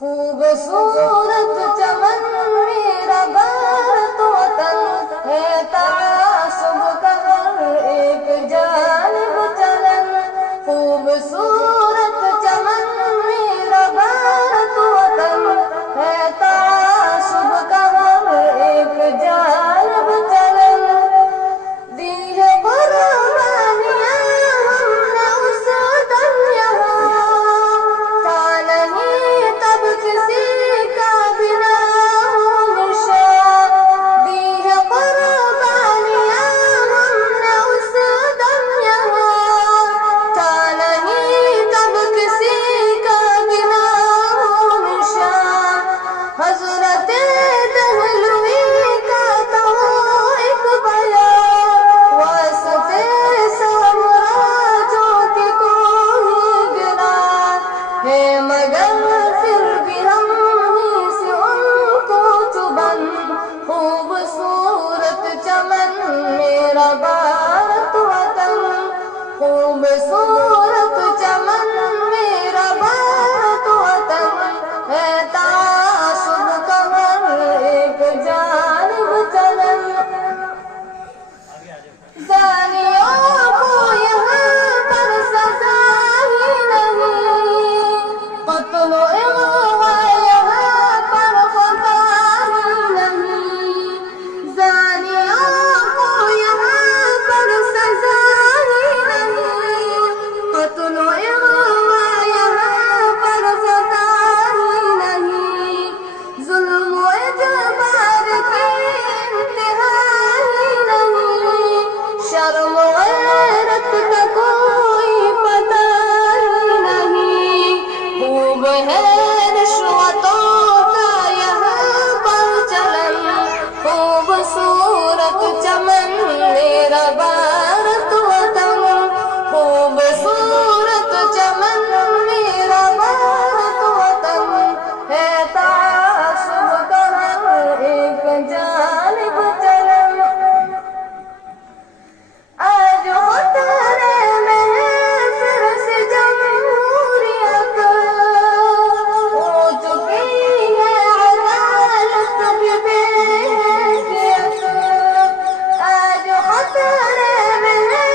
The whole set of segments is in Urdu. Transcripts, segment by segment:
خوبصورت چمن میرا بھارت وطن ہے، تعصب کا ہر ایک جانب چلن. خوبصورت چمن میرا بھارت وطن ہے، تعصب کا ہر ایک جانب چلن. دی ہے قربانیاں ہم نے اس دم یہاں، تھا نہیں تب کسی کا بنا نشان. دی ہے قربانیاں ہم نے اس دم یہاں، تھا نہیں تب کسی کا بنا نشان. حضرت دہلوی کا تو ایک بیان، واسطے سامراجوں کی کوئی گران ہے، مگر پھر بھی ہم ہی سے ان کو چبن. خوبصورت چمن میرا بھارت وطن، خوبصورت چمن میرا بھارت وطن ہے، تعصب کا ہر ایک جانب چلن. زانیوں کو یہاں پر سزا ہی نہیں، قتل و اغوا یہاں پر خطا ہی نہیں. زانیوں کو یہاں پر سزا ہی نہیں، قتل و اغوا یہاں پر خطا ہی نہیں. ظلم و اجبار کی انتہا ہی نہیں، شرم و غیرت کا کوئی پتہ ہی نہیں. خوب ہے رشوتوں کا یہاں پر چلن، خوبصورت چمن میرا بھارت وطن، خوبصورت چمن میرا بھارت وطن ہے، تعصب کا ہر ایک جانب چلن. آج خطرے میں ہے پھر سے جمہوریت، ہو چکی ہے عدالت بھی بے حیثیت. آج خطرے میں ہے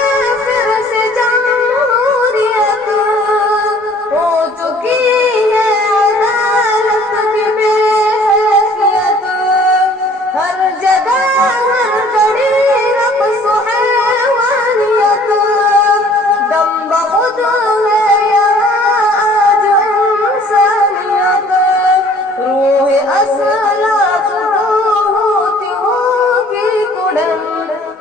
پھر سے جمہوریت، ہو چکی ہے عدالت بھی بے حیثیت. ہر جگہ ہر گھڑی رقص و حیوانیت، دم بخود ہے یہاں آج انسانیت. روح اسلاف کو ہوتی ہوگی کڑن،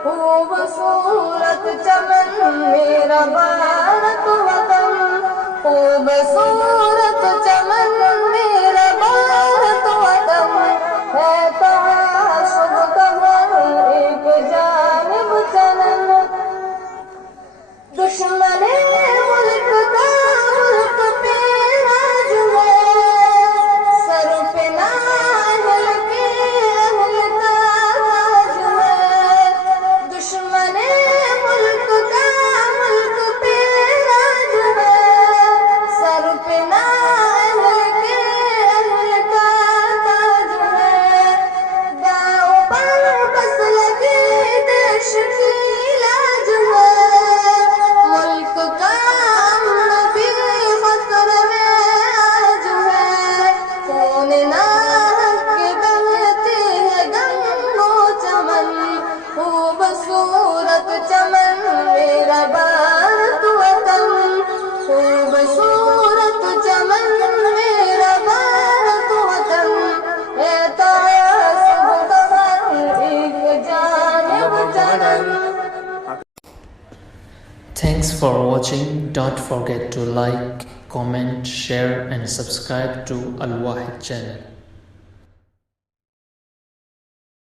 خوبصورت چمن میرا بھارت وطن، خوبصورت چمن میرا بھارت وطن ہے، تعصب کا ہر ایک جانب چلن. دشمن ملک کا ملک پہ راج ہے، سر پہ نااہل کے اہل کا تاج ہے. دشمن ملک کا ملک پہ راج ہے، سر پہ نااہل کے اہل کا تاج ہے. داؤں پر بس لگی دیش کی لاج ہے، ملک کا امن بھی خطرے میں آج ہے. خون ناحق کی بہتی ہے گنگو چمن، خوبصورت چمن میرا بھارت وطن، خوبصورت چمن میرا بھارت وطن ہے، تعصب کا ہر ایک جانب چلن. Thanks for watching. Don't forget to like, comment, share and subscribe to Al Wahid channel.